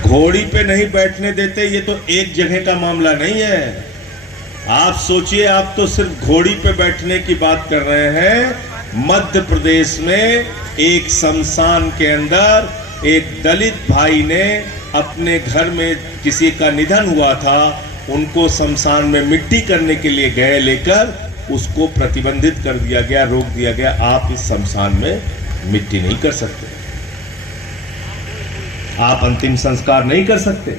घोड़ी पे नहीं बैठने देते, ये तो एक जगह का मामला नहीं है। आप सोचिए, आप तो सिर्फ घोड़ी पे बैठने की बात कर रहे हैं। मध्य प्रदेश में एक शमशान के अंदर एक दलित भाई ने अपने घर में किसी का निधन हुआ था, उनको शमशान में मिट्टी करने के लिए गए लेकर, उसको प्रतिबंधित कर दिया गया, रोक दिया गया। आप इस शमशान में मिट्टी नहीं कर सकते, आप अंतिम संस्कार नहीं कर सकते।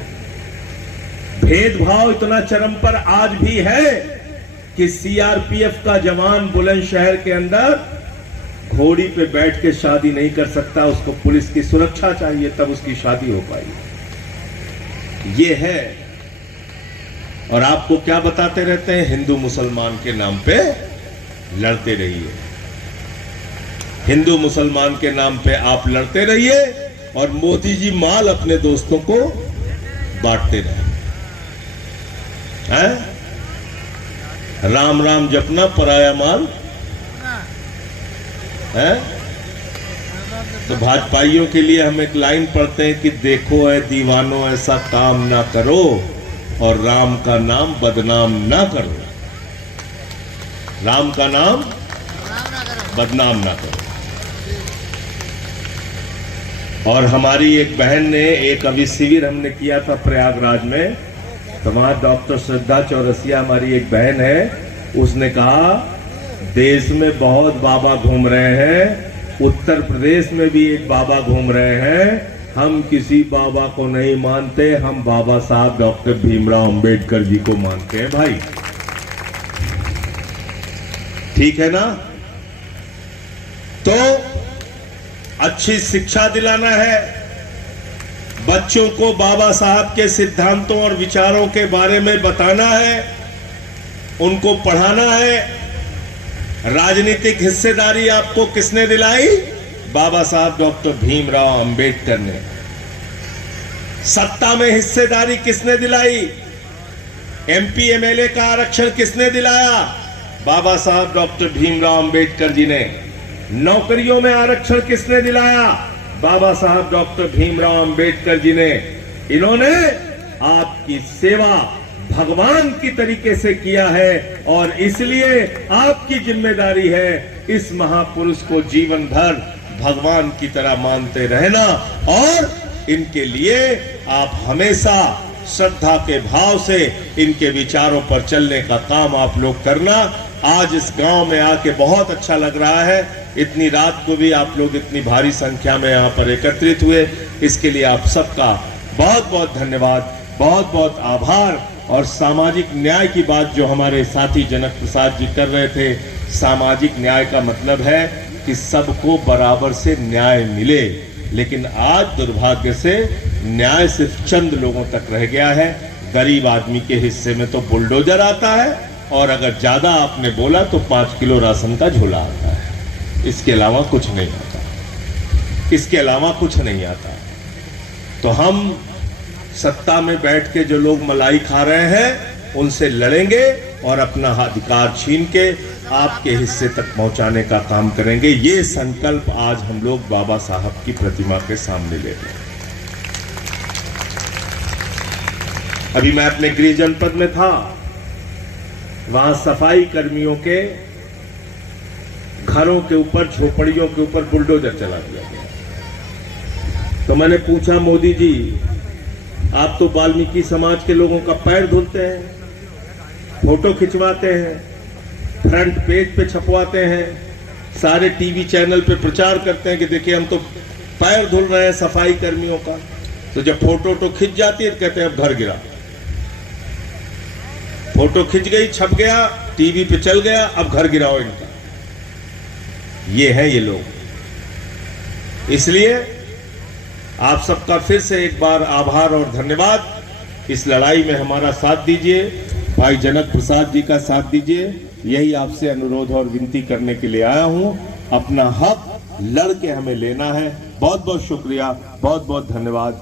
भेदभाव इतना चरम पर आज भी है कि सीआरपीएफ का जवान बुलंदशहर के अंदर घोड़ी पे बैठ के शादी नहीं कर सकता, उसको पुलिस की सुरक्षा चाहिए, तब उसकी शादी हो पाई। ये है। और आपको क्या बताते रहते हैं, हिंदू मुसलमान के नाम पे लड़ते रहिए, हिंदू मुसलमान के नाम पे आप लड़ते रहिए और मोदी जी माल अपने दोस्तों को बांटते रहे हैं। राम राम जपना, पराया माल है। तो भाजपाइयों के लिए हम एक लाइन पढ़ते हैं कि देखो है दीवानों, ऐसा काम ना करो और राम का नाम बदनाम ना करो, राम का नाम बदनाम ना करो। और हमारी एक बहन ने, एक अभी शिविर हमने किया था प्रयागराज में, तो वहां डॉक्टर श्रद्धा चौरसिया हमारी एक बहन है, उसने कहा देश में बहुत बाबा घूम रहे हैं, उत्तर प्रदेश में भी एक बाबा घूम रहे हैं, हम किसी बाबा को नहीं मानते, हम बाबा साहब डॉक्टर भीमराव अंबेडकर जी को मानते हैं। भाई ठीक है ना? तो अच्छी शिक्षा दिलाना है, बच्चों को बाबा साहब के सिद्धांतों और विचारों के बारे में बताना है, उनको पढ़ाना है। राजनीतिक हिस्सेदारी आपको किसने दिलाई? बाबा साहब डॉक्टर भीमराव अंबेडकर ने। सत्ता में हिस्सेदारी किसने दिलाई? एमपी एमएलए का आरक्षण किसने दिलाया? बाबा साहब डॉक्टर भीमराव अंबेडकर जी ने। नौकरियों में आरक्षण किसने दिलाया? बाबा साहब डॉक्टर भीमराव अंबेडकर जी ने। इन्होंने आपकी सेवा भगवान की तरीके से किया है और इसलिए आपकी जिम्मेदारी है इस महापुरुष को जीवन भर भगवान की तरह मानते रहना और इनके लिए आप हमेशा श्रद्धा के भाव से इनके विचारों पर चलने का काम आप लोग करना। आज इस गांव में आके बहुत अच्छा लग रहा है। इतनी रात को भी आप लोग इतनी भारी संख्या में यहाँ पर एकत्रित हुए, इसके लिए आप सबका बहुत बहुत धन्यवाद, बहुत बहुत आभार। और सामाजिक न्याय की बात जो हमारे साथी जनक प्रसाद जी कर रहे थे, सामाजिक न्याय का मतलब है कि सबको बराबर से न्याय मिले, लेकिन आज दुर्भाग्य से न्याय सिर्फ चंद लोगों तक रह गया है। गरीब आदमी के हिस्से में तो बुलडोजर आता है और अगर ज्यादा आपने बोला तो 5 किलो राशन का झोला आता है, इसके अलावा कुछ नहीं आता, इसके अलावा कुछ नहीं आता। तो हम सत्ता में बैठ के जो लोग मलाई खा रहे हैं उनसे लड़ेंगे और अपना अधिकार छीन के आपके हिस्से तक पहुंचाने का काम करेंगे। ये संकल्प आज हम लोग बाबा साहब की प्रतिमा के सामने ले रहे हैं। अभी मैं अपने गृह जनपद में था, वहां सफाई कर्मियों के घरों के ऊपर, झोपड़ियों के ऊपर बुलडोजर चला दिया गया। तो मैंने पूछा, मोदी जी आप तो वाल्मीकि समाज के लोगों का पैर धुलते हैं, फोटो खिंचवाते हैं, फ्रंट पेज पे छपवाते हैं, सारे टीवी चैनल पे प्रचार करते हैं कि देखिए हम तो पैर धुल रहे हैं सफाई कर्मियों का। तो जब फोटो खिंच जाती है तो कहते हैं अब घर गिरा। फोटो खिंच गई, छप गया, टीवी पे चल गया, अब घर गिराओ इनका। ये है ये लोग। इसलिए आप सबका फिर से एक बार आभार और धन्यवाद। इस लड़ाई में हमारा साथ दीजिए, भाई जनक प्रसाद जी का साथ दीजिए, यही आपसे अनुरोध और विनती करने के लिए आया हूं। अपना हक लड़ के हमें लेना है। बहुत बहुत शुक्रिया, बहुत बहुत धन्यवाद।